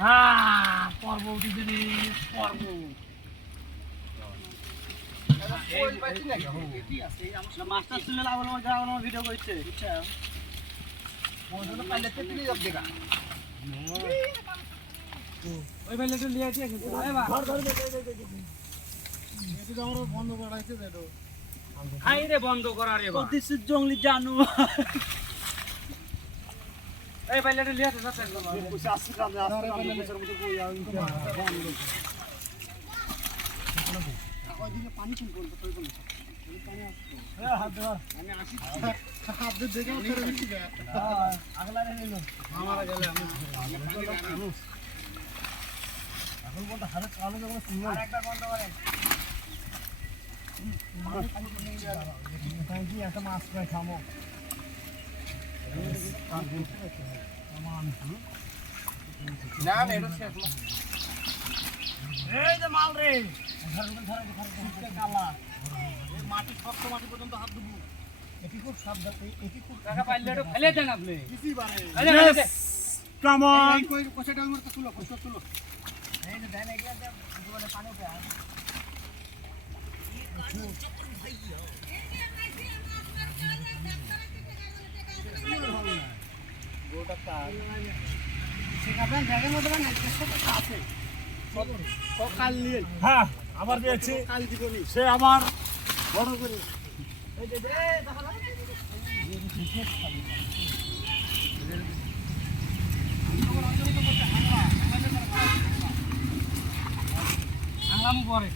হ্যাঁ পর্ব উঠেছে রে পর্ব মাস্টার শুনে আমার ভিডিও করছে ওই ভাই লেটু লিয়ে আছে বন্ধ করাইছে খাই রে বন্ধ করা রে জঙ্গলি জানু এই ভাই লেটু লিয়ে আছে পানি শুন একটা মাছ প্রায় খামো না এই যে মাল রে কালা মাটি শক্ত মাটি পর্যন্ত হাত দেবো এটি খুব সাবধান এটি খুব টাকা পাইলে তো ফেলে দেন আপনি কিছু বারে কাম অন এই কই কোষাটা মরতে তুলো এই যে দেন এগুলা দে দুবারে পানি উঠে চপ্পল ভাইয়া গোটা কাজ সেখানে জায়গার মধ্যে না সব আছে সব কাল নিয়ে হ্যাঁ আবার দিয়েছি কাল দিবনি সে আমার বড় করে এই দে দেখা আংলাম পরে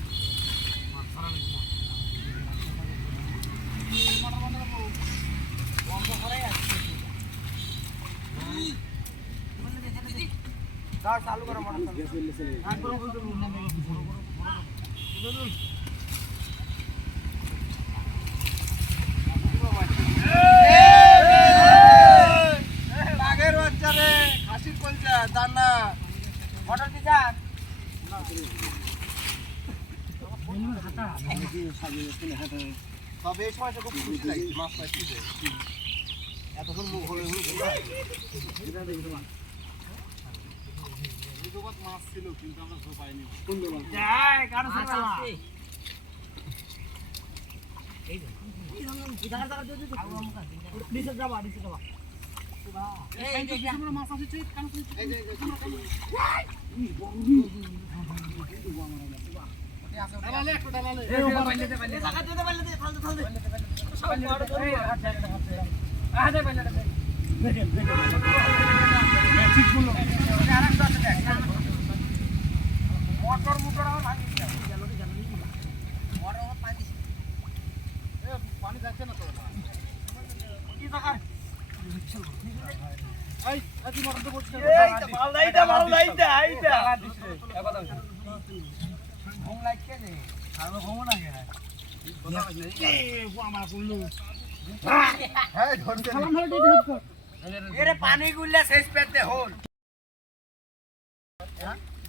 চালু করো বাঘের বাচ্চা রে খাসির কলজা দানা মটর কি যান তবে এই সময়টা খুব খুশি লাগে মাছ পাইছি এতক্ষণ মুখ হলে মাছ ছিল কিন্তু আমরা পাইনি মোটর মোটর পানি যাচ্ছে না তো কি টাকা এই আজি মোটর তো পড়ছে এইটা মাল লাইটা এইটা দিছে কথা হইছে ঘুম লাগছে রে আর ঘুম না কে এ আমার কুল্লু হ্যাঁ ধরতে সালাম হলো দিতে এরে পানি গুল্লা শেষ পেতে হল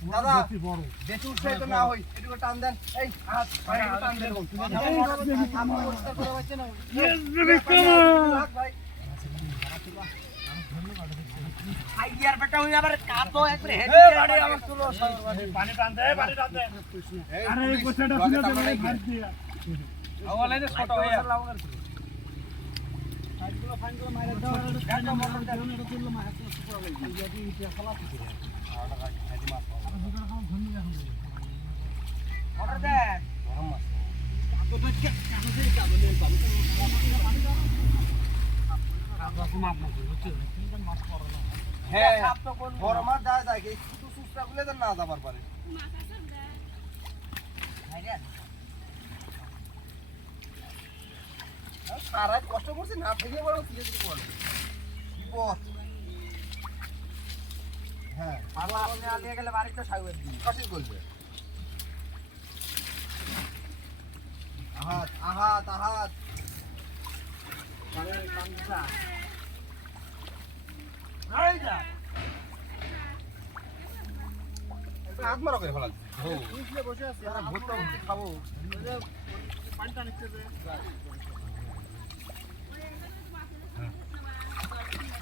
দাদা বেশি উঠছে তো না হই একটু টান দেন এই হাত টান দেন আমি পরিষ্কার করে বাচ্চা না ভাই আইয়ার বেটা হই আবার কাটো একবারে হেডে বাড়ি আমার চলো পানি টান দে আরে এই কোছাটা শুনে দে ভাই মার দিয়া আওয়ালাইনে ছোট হইয়া সাইডগুলো ফাইনগুলো মাইরা দাও একটা মোটর দাও এটা তুললো মাছ পুরো লাগি ইয়াটি ইটা খালা দিছে মোটর দে গরম মাছ তো তো কে কাছে যে কাবলে পাবো পানি দাও মাছ হচ্ছে মাছ পড়ে না হ্যাঁ বড় মাছ যায় কি শুধু সুস্তা গুলো তো না যাবার পারে মাছ আছে দে আইডিয়া সারা কষ্ট করছে না থেকে বড় কি যদি বল বিপদ হ্যাঁ পালা বলে আলিয়ে গেলে বাড়িতে সাইবে দি কষ্ট করবে আহাত পানের কামসা এই যা হাত মারো করে ফেলা ও নিচে বসে আছে আর ভুট্টা খাবো পানিটা নিচে যে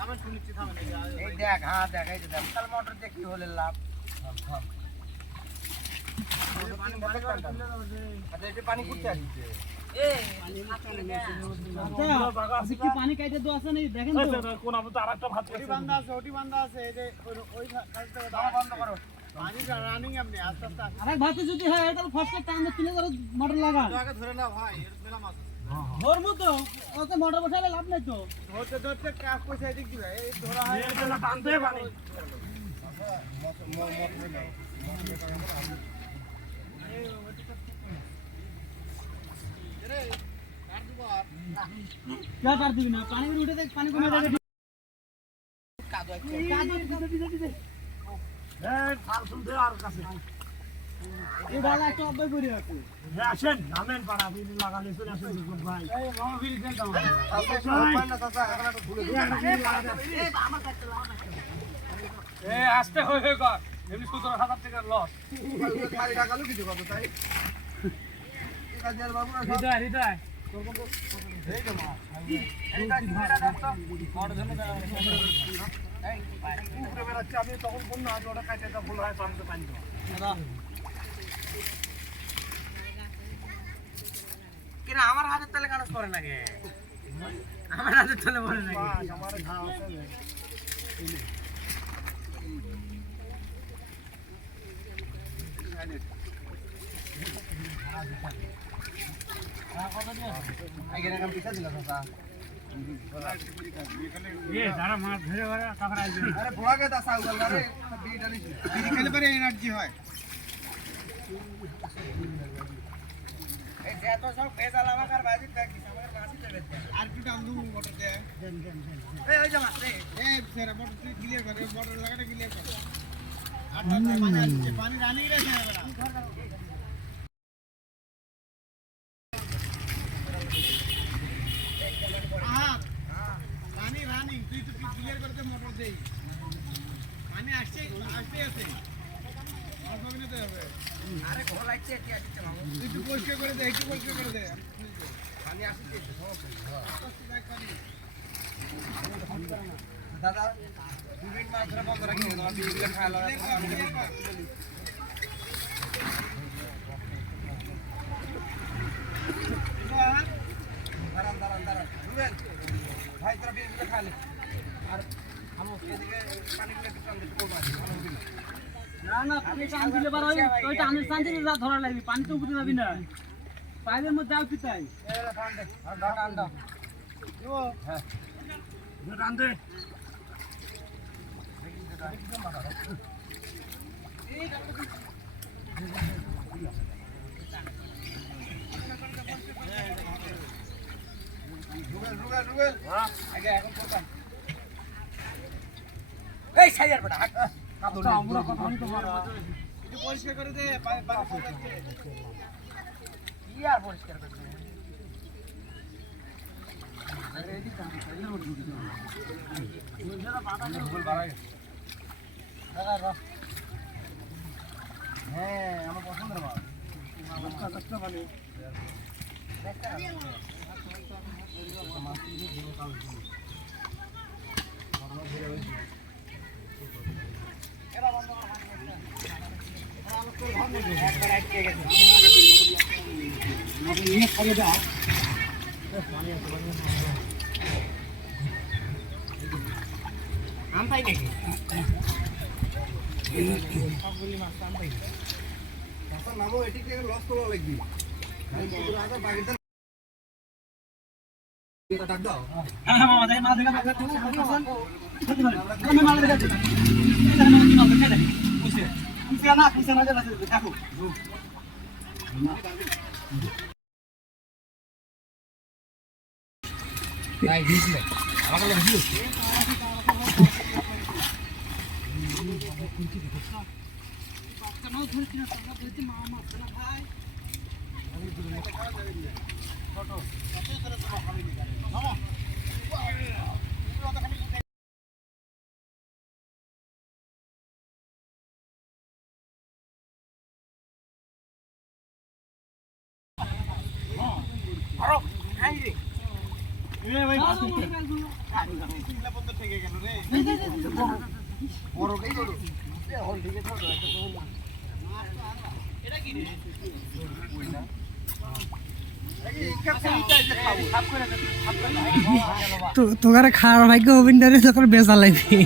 এই দেখ হ্যাঁ দেখ এই দেখ কাল মোটর দিয়ে কি হলে লাভ পানি কুটতে আসছে পানি কাইটে তো আছে নাই দেখেন তো কোন তো আরেকটা ভাত ওটি বান্ধা আছে এই যে ওই কাজটা বন্ধ করো পানি রানিং আপনি আস্তে আস্তে আরেক ভাতে যদি হয় এটা ফার্স্টে টান তুলে ধরে মোটর লাগা আগে ধরে না ভাই এর মেলা মাছ ধরবো তো ওতে মোটর বসালে লাভ নাই তো ধরতে ধরতে কাজ পয়সা এদিক দিবে এই ধরা হয় এটা টানতে পানি क्या कर दी ना पानी में उठे देख पानी को में देख খাল শুনতে আর কাছে এই ডালা একটা অব্যয় করে আছে আসেন নামেন পাড়া বিল লাগালে চলে আসেন ভাই এই মামা বিড়ি দেন দাও এ আস্তে হয়ে হয়ে কর এমনি 17,000 টাকা লস খালি টাকা লুকি দিব তো তাই কাজের বাবু না হৃদয় হৃদয় এই যে মা এই কাজ মেরা দাও তো বড় ধরে দাও এই উপরে বেরাচ্ছে আমি তখন কোন না ওটা কাটে তা ভুল হয় সামনে পানি দাও কিনা আমার হাতের তলে কাজ করে না কে আমার হাতের তলে পড়ে না আমার ঘা আছে আগে না কাম পিছা দিলা দাদা ये যারা মাছ ধরে ওরা কাকড়া আসবে আরে বড়া কে দাসা উগল রে বিড়িটা নিছি বিড়ি খেলে পরে এনার্জি হয় এই যে তো সব ভেজাল আমাদের বাজি দেখ আমাদের মাছি দেবে আর কি দাম দু মোটর দে দেন এই ওই জামা রে এই সেরা মোটর তুই ক্লিয়ার করে মোটর লাগাটা ক্লিয়ার কর আর পানি আসছে পানি রানি রে সেরা পানি রানিং তুই তো ক্লিয়ার করতে মোটর দেই পানি আসছে আছে আরে ঘর লাগছে কি আসছে মামু তুই একটু পরিষ্কার করে দে একটু পরিষ্কার করে দে পানি আসছে দাদা 2 মিনিট মাছ ধরা বন্ধ রাখি না বিড়িগুলো খাওয়া দাঁড়ান রুবেল ভাই তোরা বিড়িগুলো খালে আর আমো এদিকে পানিগুলো একটু টান দিতে করবা না না পানি টান দিলে পার ওই টানের টান দিলে যা ধরা লাগবে পানি তো উপরে যাবি না পাইলের মধ্যে যাও কি তাই এই টান দে আর টান দাও ও হ্যাঁ টান দে রুবেল আগে এখন করতাম এই সাইয়ার বেটা আমরা কথা বলি তো মারা একটু পরিষ্কার করে দে কি আর পরিষ্কার করে দে হ্যাঁ আমার পছন্দের মাছ আম পাই নাকি সবগুলি মাছ আম পাই নামো এটিকে লস করা লাগবে ডাক দাও হ্যাঁ মামা দেখ মাছ দেখা আমি মাল দেখা এটা মানে কি মাল দেখা দেখি কুসিয়া না দেখো নাই দিছলে আমাকে লাগি কেন ধরছি না তোমরা বলতে মামা না ভাই ফটো কত করে তোমার খাবি নি মামা আরো খাই রে এ ভাই তিনলা বন্ধ থেকে গেল রে বড় কই গেল এ হল দিকে ছোট একটা তো এটা কি রে কই না তোকার খাওয়ার ভাগ্য হবিন্দারে তখন বেচা লাগবে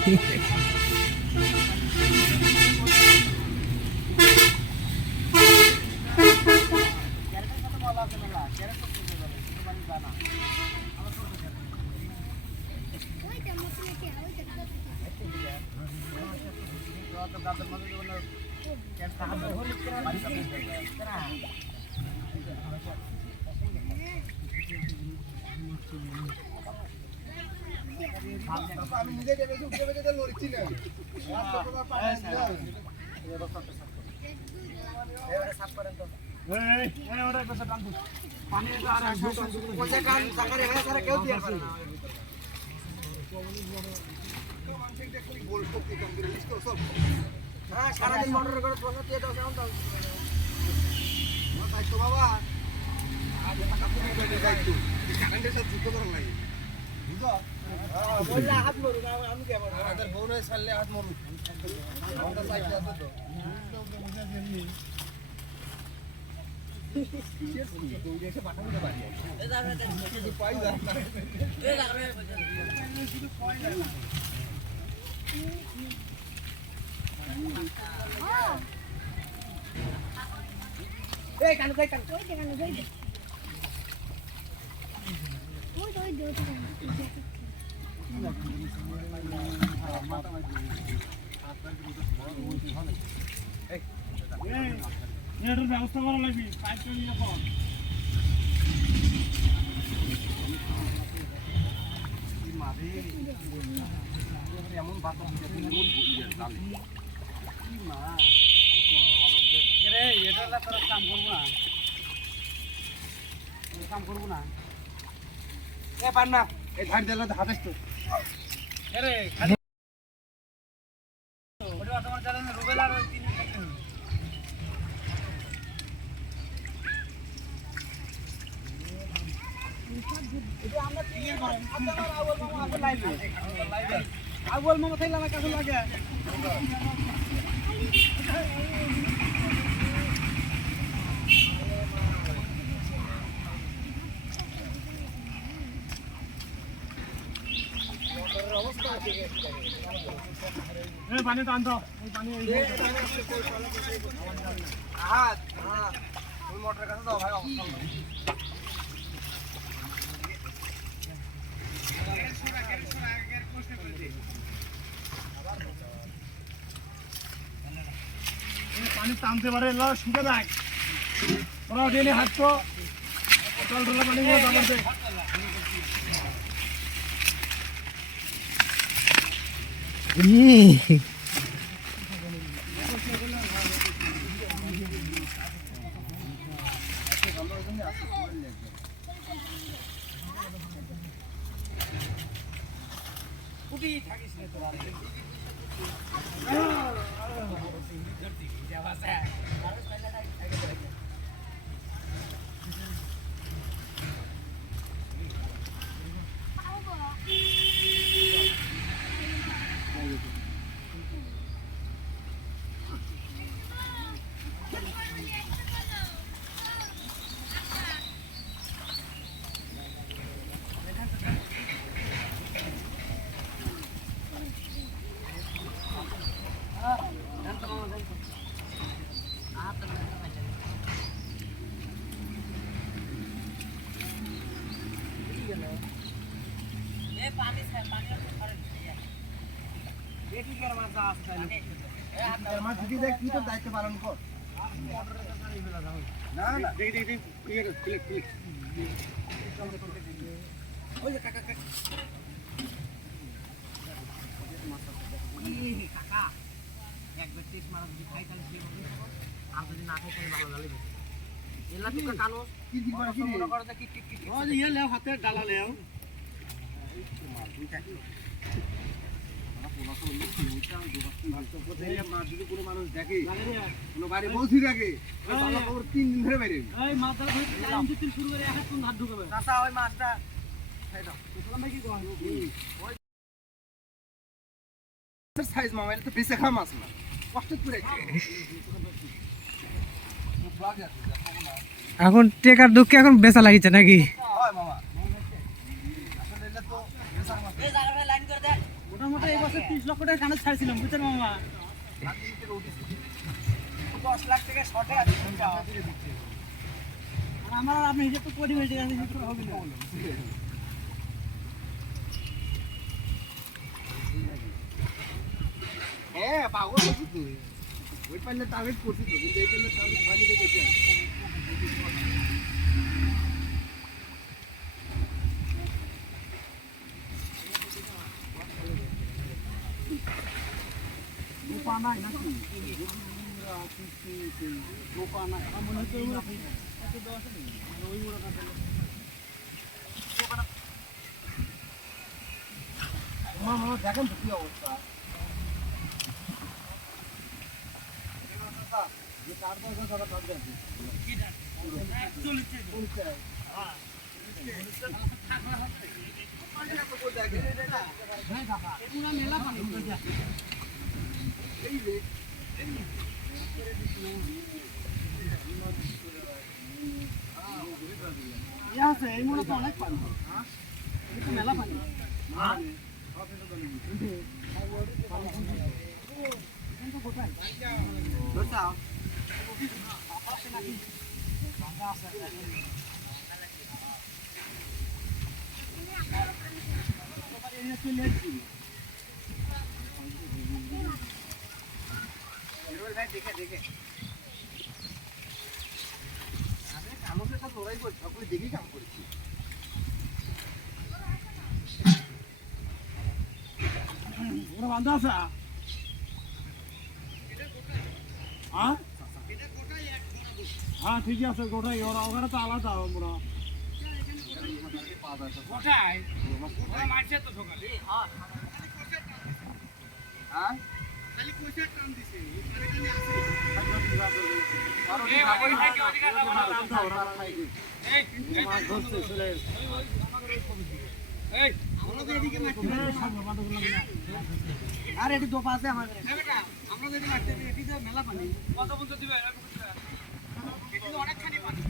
আমি নিজে দেবে উঠে বেঁচে লড়ছি না সাফ করেন তো এই ওটা কত টান দু পানি এটা আর কোজা কান সাকারে হয় সারা কেউ দিয়ার পারে না হ্যাঁ সারাদিন মোটরের করে প্রশ্ন দিয়ে দাও কেমন দাও দায়িত্ব বাবা আজ টাকা পুরো দায়িত্ব কারেন্টের সাথে যুদ্ধ করা লাগে বুঝো বললা হাত মরু আমি কি আবার আমাদের বউরে ছাড়লে হাত মরু আমাদের সাইডে আছে তো এই কানু কই কানু কই কানু কই ওই তো ওই দেও তো এটার ব্যবস্থা করা লাগবে পাইপ নিয়ে কোন এমন বাতাস জালে রে এটা তোরা কাম করবো না কাম করবো না এ পান্না এই ধার দিলে হাতেস তো রে খালি ওটা তোমার জানেন রুবেল আর ওই তিন আগুয়াল মামা থাইলে আমার কাছে লাগে এই পানি টান দাও ওই পানি হাত ওই মোটরের কাছে দাও ভাই অবস্থা পানি টানতে পারে এলা শুকে দেয় ওরা ডেলি হাত তো চল ঢোলা পানি গুলো টানতে উঠি থাকিস রে তোরা দায়িত্ব পালন কর না না দেখি ওই যে কাকা কাকা একবার টেস্ট মারা যদি খাই তাহলে কি হবে আর যদি না খাই তাহলে ভালো লাগবে এলা তো কানো কি দিন মনে করো কি ও ইয়া লেও হাতে ডালা লেও কোনো মানুষ দেখে কোনো বাড়ি বলছি দেখে 3 দিন ধরে বাইরে এই মাছটা শুরু করে এক হাত কোন হাত ঢুকাবে চাচা ওই মাছটা সাইজ মামা এটা তো বেশি খাম আছে না কষ্ট করে এখন টেকার দুঃখে এখন বেচা লাগিছে নাকি? হয় মামা আসলে এটা তো বেসার মাছ মোটামুটি এই বছর 30 লক্ষ টাকা কানে ছাড়ছিলাম বুঝছেন মামা। 10 লাখ টাকা শর্টে আছে আর আমার আর আপনি হিসাব তো করি হয়ে গেছে, হিসাব করে হবে না। হ্যাঁ পাগল হচ্ছি তুই ওই পাইলে টার্গেট করছিস তো কিন্তু এই পাইলে টার্গেট হয়নি তো গেছি মামা দেখেন তো কি অবস্থা যে কার দরকার তারা কার দেবে এই মনে তো অনেক পানি, এই তো মেলা পানি। দেখে দেখে আমি কামড় সাথে লড়াই করছি আপনি দেখেই কাম করেছি ওরা বান্ধা আছে হ্যাঁ হ্যাঁ ঠিকই আছে গোটাই ওরা ওখানে তো আলাদা ওরা হ্যাঁ আর এটি দোপা আছে আমাদের, আমরা যদি মারতে পারি এটি তো মেলা পানি। কত বলতে দিবে? এটি তো অনেকখানি পানি।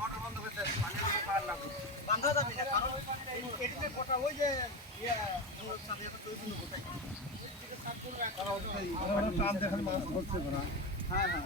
মোটর বন্ধ করতে পানি খারাপ না বান্ধা যাবে না কারণ এটিতে গোটা ওই যে সাথে তৈরি গোটাই টান দেখেন মাছ ধরছে ওরা হ্যাঁ হ্যাঁ